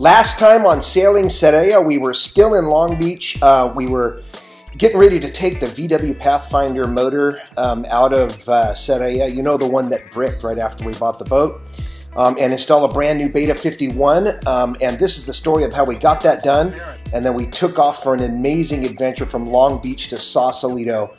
Last time on Sailing Sereia, we were still in Long Beach. We were getting ready to take the VW Pathfinder motor out of Sereia. You know, the one that bricked right after we bought the boat. And install a brand new Beta 51. And this is the story of how we got that done. And then we took off for an amazing adventure from Long Beach to Sausalito.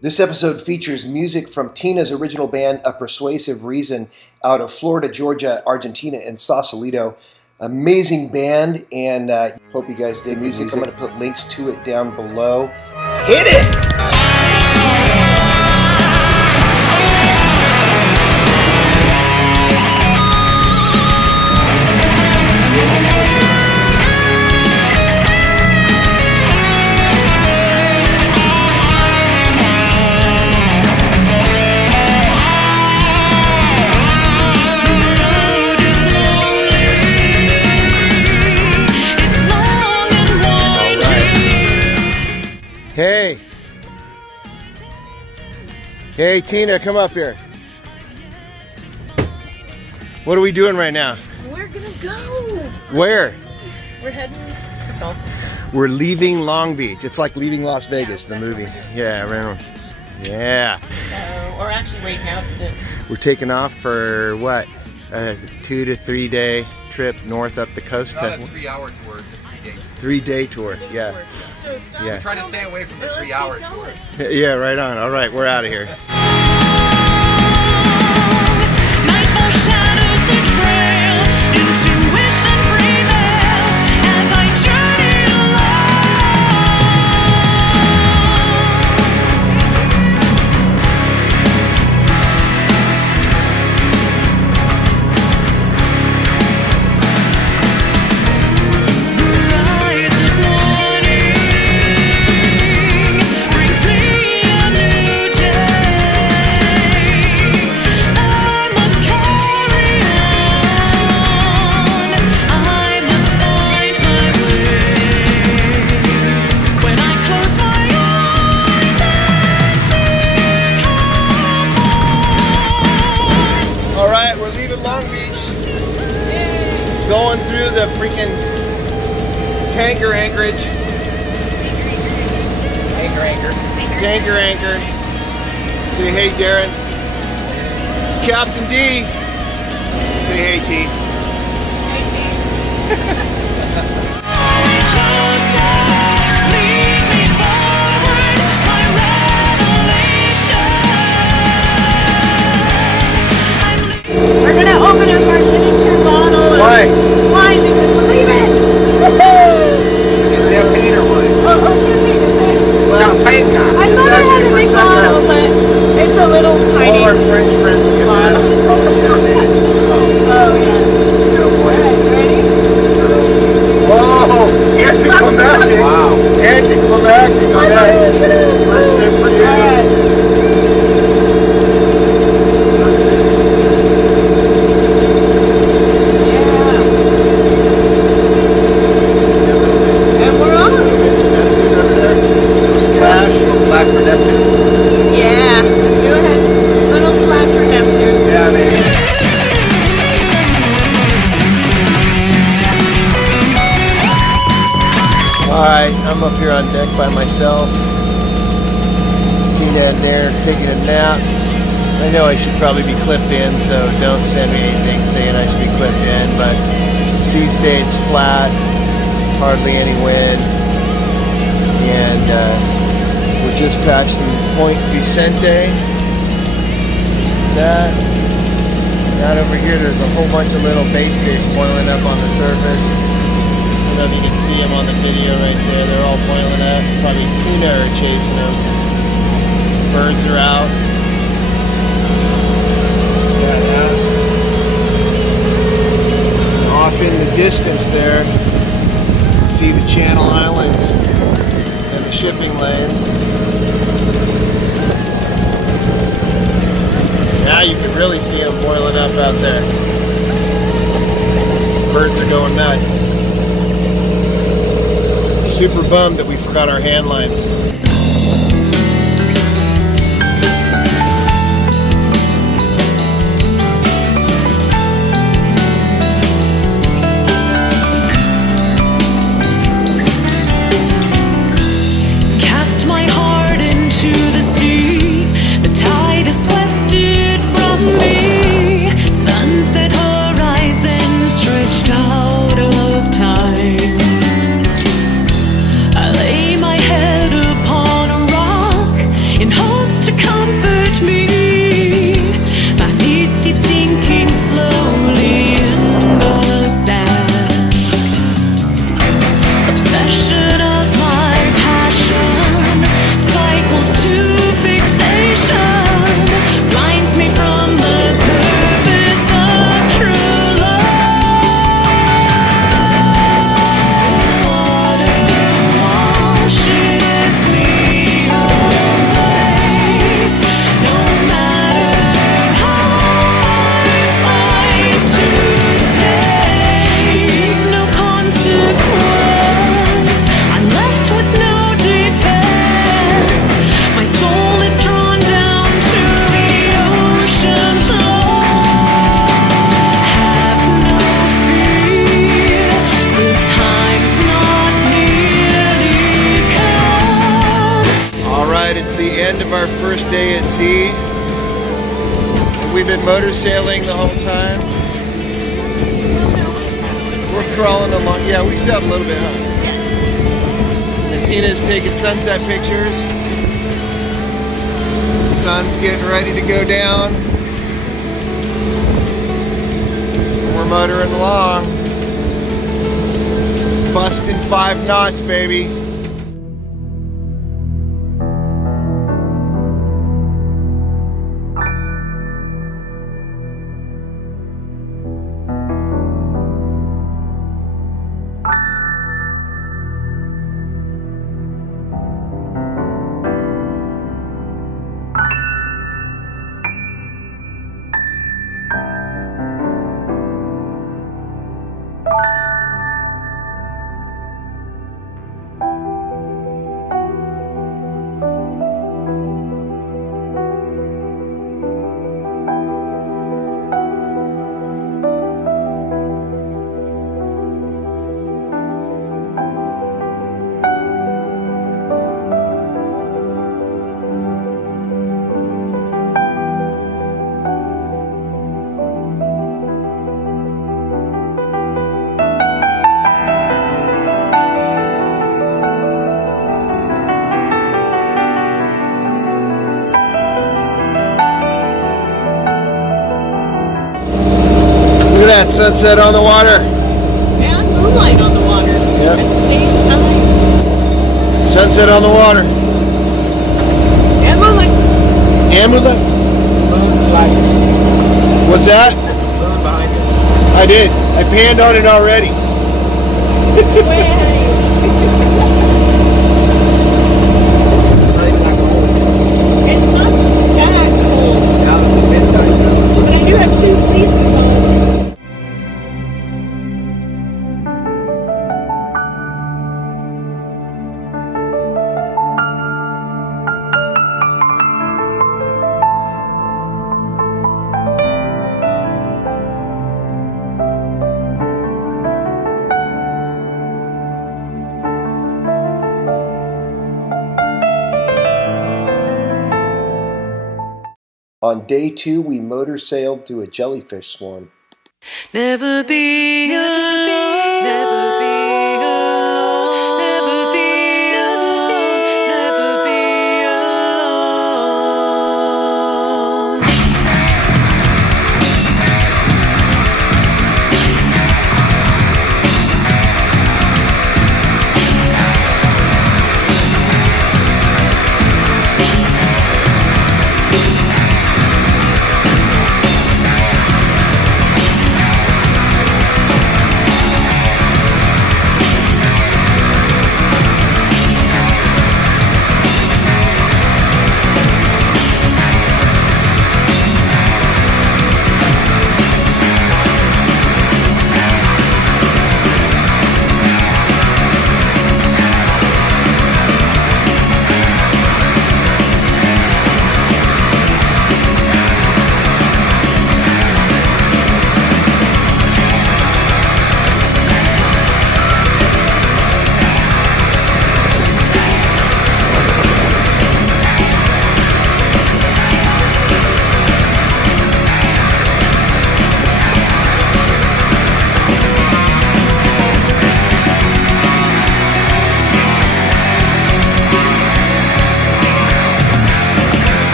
This episode features music from Tina's original band, A Persuasive Reason, out of Florida, Georgia, Argentina, and Sausalito. Amazing band, and hope you guys dig music. I'm going to put links to it down below. Hit it! Hey! Hey, Tina, come up here. What are we doing right now? We're gonna go. Where? We're heading to Sausalito. We're leaving Long Beach. It's like leaving Las Vegas, the movie. Yeah, right. Yeah. Or actually, right now it's this. We're taking off for what? A 2 to 3 day trip north up the coast. Not a 3-hour tour, it's a 3-day. 3-day tour, yeah. Yeah. Try to stay away from the 3-hour tour. Yeah, right on. All right, we're out of here. Going through the freaking tanker anchorage. Tanker anchor. Say hey, Darren. Captain D. Say hey, T. We're gonna open up our miniature bottle. Why? Why? Because believe it! Is it champagne or wine? Oh, champagne, is it? Champagne. I thought I had a big bottle, but it's a little tiny. All our French friends will get mad. Oh, yeah. Alright, ready? Oh, anticlimactic. Wow. Anticlimactic. First sip for you. Alright. I'm up here on deck by myself. Tina in there taking a nap. I know I should probably be clipped in, so don't send me anything saying I should be clipped in, but sea stays flat, hardly any wind, and we're just passing Point Vicente. That over here, there's a whole bunch of little bait fish boiling up on the surface. I don't know if you can see them on the video right there. They're all boiling up. Probably tuna are chasing them. Birds are out. Badass. And off in the distance there, you can see the Channel Islands and the shipping lanes. Now you can really see them boiling up out there. Birds are going nuts. Super bummed that we forgot our hand lines. the end of our first day at sea. And we've been motor sailing the whole time. We're crawling along. Yeah, we sailed a little bit, huh? And Tina's taking sunset pictures. The sun's getting ready to go down. We're motoring along. Busting 5 knots, baby. Look at that sunset on the water. And moonlight on the water. Yep. At the same time. Sunset on the water. And moonlight. And moonlight. What's that? Moon behind you. I did. I panned on it already. Way ahead of you. It's not that cold. Now it's midnight. But I do have 2 fleeces on. On day 2, we motor sailed through a jellyfish swarm. Never be alone, never be alone, never be alone, never be alone.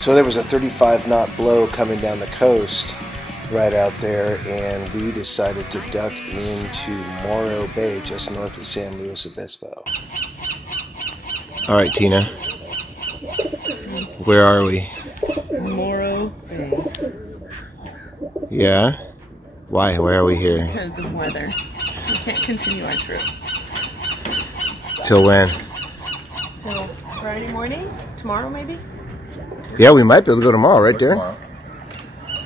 So there was a 35 knot blow coming down the coast right out there, and we decided to duck into Morro Bay just north of San Luis Obispo. All right, Tina. Where are we? Morro Bay. Yeah? Why? Why are we here? Because of weather. We can't continue our trip. Till when? Till Friday morning? Tomorrow, maybe? Yeah, we might be able to go tomorrow, right there? Tomorrow.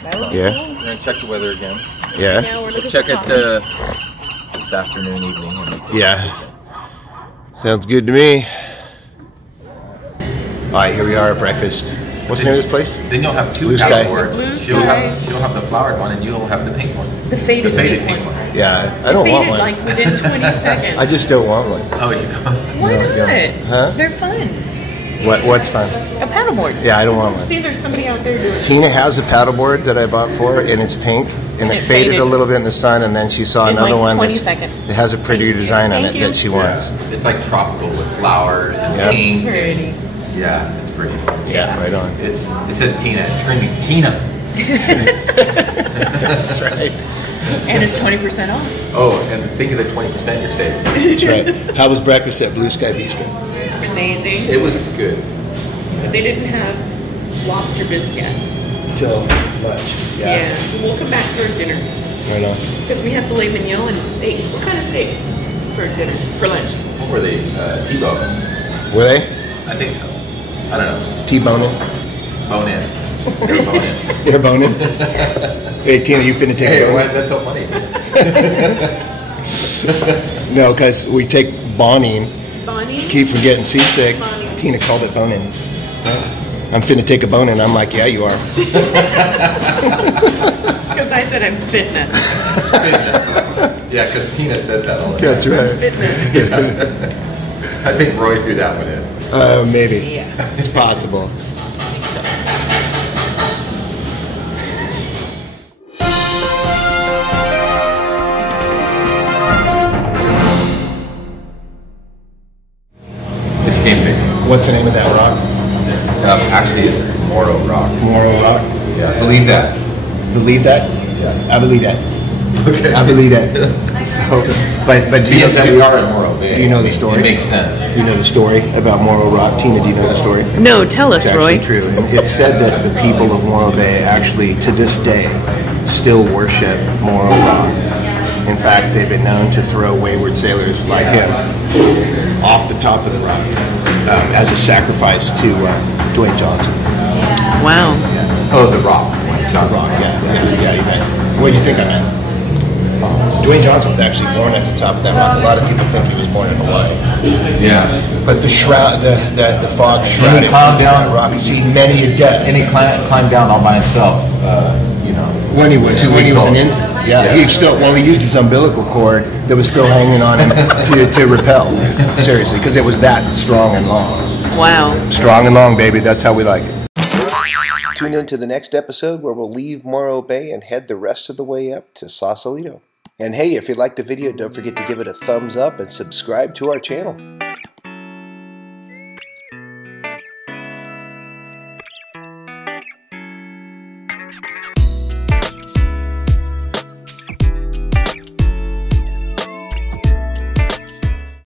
That would be Yeah. cool. We're gonna check the weather again. Yeah. Now we're We'll looking check for it coffee. this afternoon, evening. Yeah. Sounds good to me. right, here we are at breakfast. What's the name of this place? Then you'll have two Blue Sky. paddleboards. She'll have the flowered one, and you'll have the pink one. The faded pink one. Yeah, I don't want one. Like within 20 seconds. I just don't want one. Oh, you go. Why not? Huh? They're fun. What's fun? A paddleboard. Yeah, I don't want one. See, there's somebody out there doing it. Tina has a paddleboard that I bought for her, and it's pink, and it faded a little bit in the sun, and then she saw in another like one 20 that seconds. has a prettier design on it that she wants. It's like tropical with flowers and pink. Pretty. Yeah, it's pretty. Yeah, right on. It says Tina. It's screaming Tina. That's right. And it's 20% off. Oh, and think of the 20% you're saving. That's right. How was breakfast at Blue Sky Bistro? Amazing. It was good. But they didn't have lobster biscuit. Till lunch. Yeah. We'll come back for dinner. Right on. Because we have filet mignon and steaks. What kind of steaks for dinner? For lunch? What were they? T-bone. Were they? I think so. I don't know. T-boning? Bone in. They're bone in. They're boning? Hey, Tina, you finna take Hey, a why is that so funny? No, because we take boning. Bonnie? Keep from getting seasick. Boning. Tina called it boning. I'm finna take a boning. I'm like, yeah, you are. Because I said I'm fitness. Yeah, because Tina says that all the time. That's right. Fitness. I think Roy threw that one in. Maybe. Yeah. It's possible. It's game face. What's the name of that rock? Actually, it's Morro Rock. Morro Rock. Yeah, believe that. Believe that? Yeah. I believe that. Okay. I believe that. So, but do you Being that we are in Morro Bay. Do you know the story? It makes sense. Do you know the story about Morro Rock? Tina, do you know the story? No, tell us, It's Roy. actually true. And it's said that the people of Morro Bay actually, to this day, still worship Morro Rock. In fact, they've been known to throw wayward sailors like him off the top of the rock as a sacrifice to Dwayne Johnson. Wow. Oh, the Rock. John Rock, yeah, you bet. What do you think I meant? Dwayne Johnson was actually born at the top of that rock. A lot of people think he was born in Hawaii. Yeah. But the shroud, the fog shroud. And he climbed down. Rock. He's seen many a death. And he climbed down all by himself, you know. When he was an infant. Yeah, he used his umbilical cord that was still hanging on him to repel. Seriously, because it was that strong and long. Wow. Strong and long, baby. That's how we like it. Tune in to the next episode where we'll leave Morro Bay and head the rest of the way up to Sausalito. And hey, if you liked the video, don't forget to give it a thumbs up and subscribe to our channel.